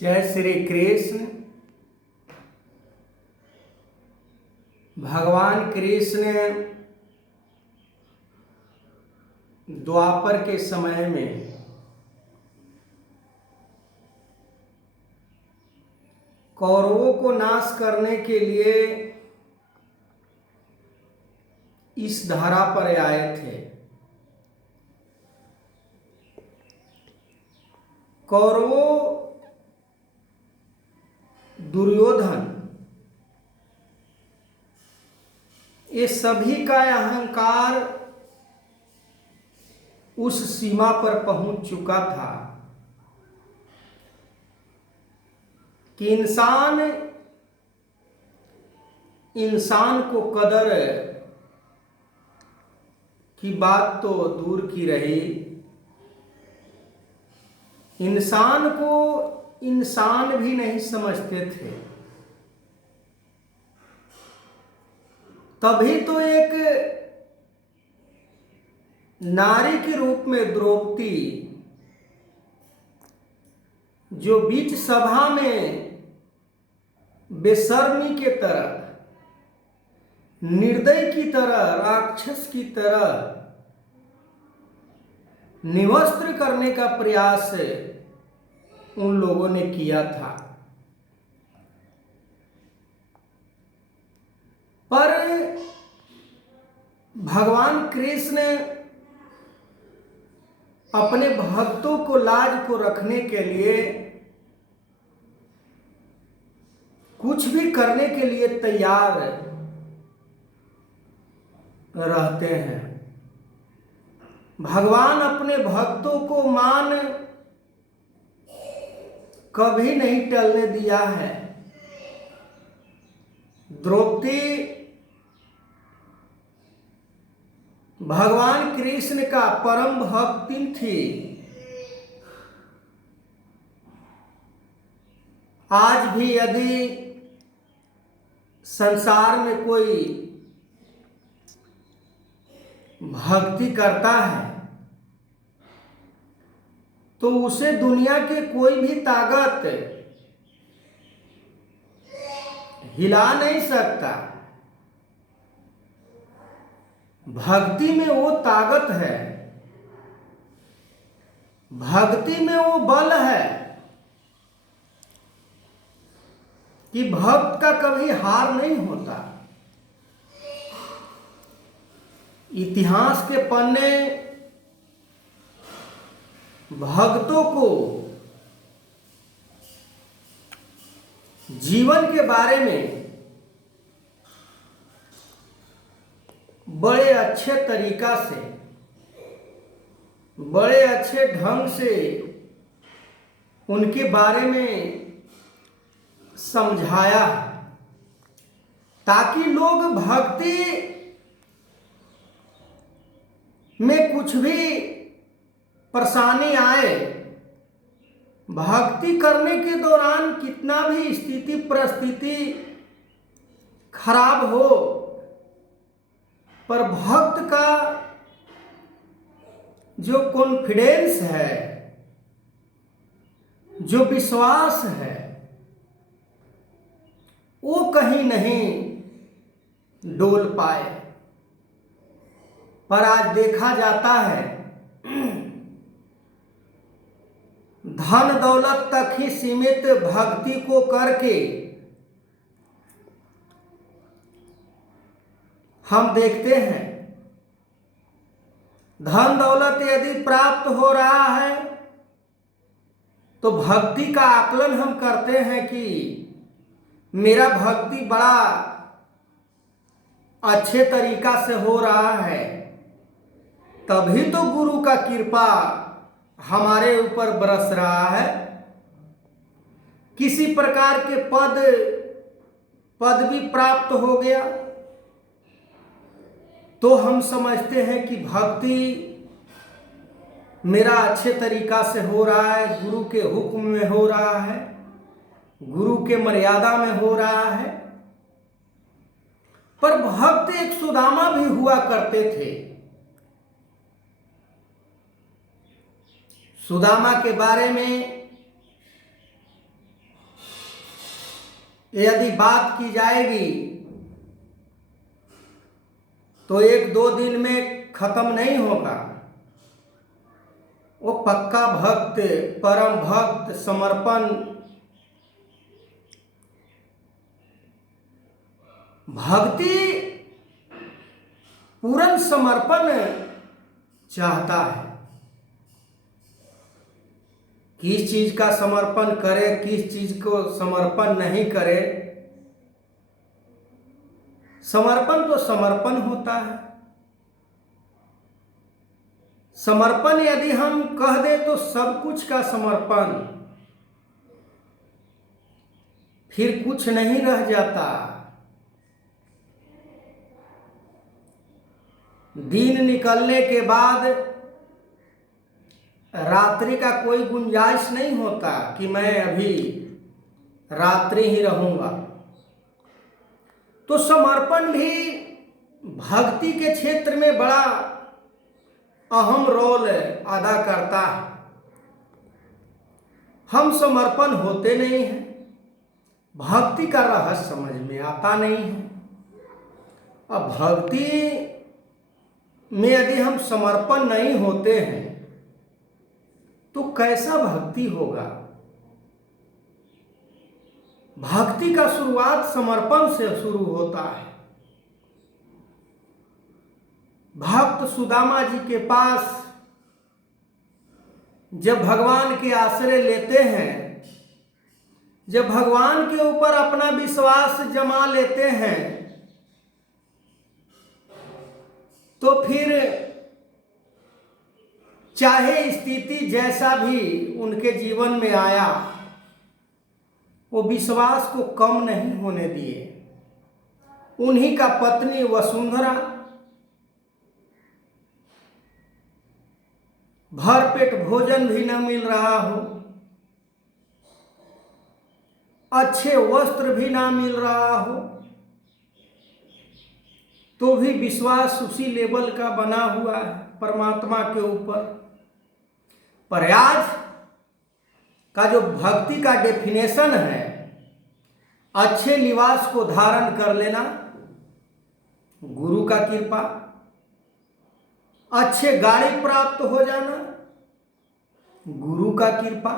जय श्री कृष्ण। भगवान कृष्ण द्वापर के समय में कौरवों को नाश करने के लिए इस धरा पर आए थे। कौरवों, दुर्योधन, ये सभी का अहंकार उस सीमा पर पहुंच चुका था कि इंसान को कदर की बात तो दूर की रही, इंसान को इंसान भी नहीं समझते थे। तभी तो एक नारी के रूप में द्रौपदी, जो बीच सभा में बेशर्मी के तरह, निर्दय की तरह, राक्षस की तरह निवस्त्र करने का प्रयास उन लोगों ने किया था। पर भगवान कृष्ण अपने भक्तों को लाज को रखने के लिए कुछ भी करने के लिए तैयार रहते हैं। भगवान अपने भक्तों को मान कभी नहीं टलने दिया है। द्रौपदी भगवान कृष्ण का परम भक्ति थी। आज भी यदि संसार में कोई भक्ति करता है तो उसे दुनिया के कोई भी ताकत हिला नहीं सकता। भक्ति में वो ताकत है, भक्ति में वो बल है कि भक्त का कभी हार नहीं होता। इतिहास के पन्ने भक्तों को जीवन के बारे में बड़े अच्छे तरीका से, बड़े अच्छे ढंग से उनके बारे में समझाया, ताकि लोग भक्ति में कुछ भी परेशानी आए, भक्ति करने के दौरान कितना भी स्थिति परिस्थिति खराब हो, पर भक्त का जो कॉन्फिडेंस है, जो विश्वास है, वो कहीं नहीं डोल पाए। पर आज देखा जाता है धन दौलत तक ही सीमित भक्ति को करके हम देखते हैं, धन दौलत यदि प्राप्त हो रहा है तो भक्ति का आकलन हम करते हैं कि मेरा भक्ति बड़ा अच्छे तरीका से हो रहा है, तभी तो गुरु का कृपा हमारे ऊपर बरस रहा है। किसी प्रकार के पद भी प्राप्त हो गया तो हम समझते हैं कि भक्ति मेरा अच्छे तरीका से हो रहा है, गुरु के हुक्म में हो रहा है, गुरु के मर्यादा में हो रहा है। पर भक्त एक सुदामा भी हुआ करते थे। सुदामा के बारे में यदि बात की जाएगी तो 1-2 दिन में खत्म नहीं होगा। वो पक्का भक्त, परम भक्त, समर्पण भक्ति, पूर्ण समर्पण चाहता है। किस चीज का समर्पण करे, किस चीज को समर्पण नहीं करे, समर्पण तो समर्पण होता है। समर्पण यदि हम कह दे तो सब कुछ का समर्पण, फिर कुछ नहीं रह जाता। दिन निकलने के बाद रात्रि का कोई गुंजाइश नहीं होता कि मैं अभी रात्रि ही रहूंगा। तो समर्पण भी भक्ति के क्षेत्र में बड़ा अहम रोल अदा करता है। हम समर्पण होते नहीं हैं, भक्ति का रहस्य समझ में आता नहीं है। अब भक्ति में यदि हम समर्पण नहीं होते हैं तो कैसा भक्ति होगा। भक्ति का शुरुआत समर्पण से शुरू होता है। भक्त सुदामा जी के पास जब भगवान के आश्रय लेते हैं, जब भगवान के ऊपर अपना विश्वास जमा लेते हैं, तो फिर चाहे स्थिति जैसा भी उनके जीवन में आया, वो विश्वास को कम नहीं होने दिए। उन्हीं का पत्नी वसुंधरा भरपेट भोजन भी न मिल रहा हो, अच्छे वस्त्र भी ना मिल रहा हो, तो भी विश्वास उसी लेवल का बना हुआ है परमात्मा के ऊपर। पर आज का जो भक्ति का डेफिनेशन है, अच्छे लिबास को धारण कर लेना, गुरु का कृपा, अच्छे गाड़ी प्राप्त हो जाना, गुरु का कृपा,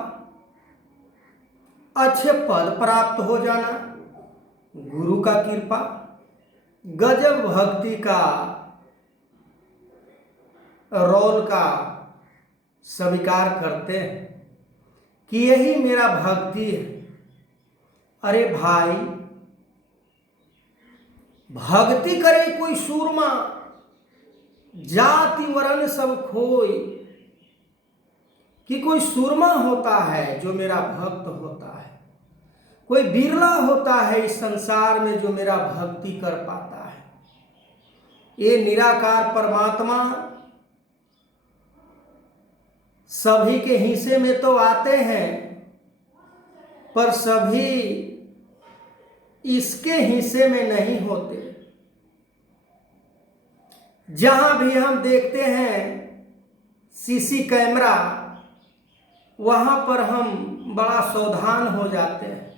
अच्छे पद प्राप्त हो जाना, गुरु का कृपा। गजब भक्ति का रोल का स्वीकार करते हैं कि यही मेरा भक्ति है। अरे भाई, भक्ति करे कोई सूरमा, जाति वर्ण सब खोई, कि कोई सूरमा होता है जो मेरा भक्त होता है, कोई बिरला होता है इस संसार में जो मेरा भक्ति कर पाता है। ये निराकार परमात्मा सभी के हिस्से में तो आते हैं, पर सभी इसके हिस्से में नहीं होते। जहां भी हम देखते हैं सीसी कैमरा, वहां पर हम बड़ा सावधान हो जाते हैं।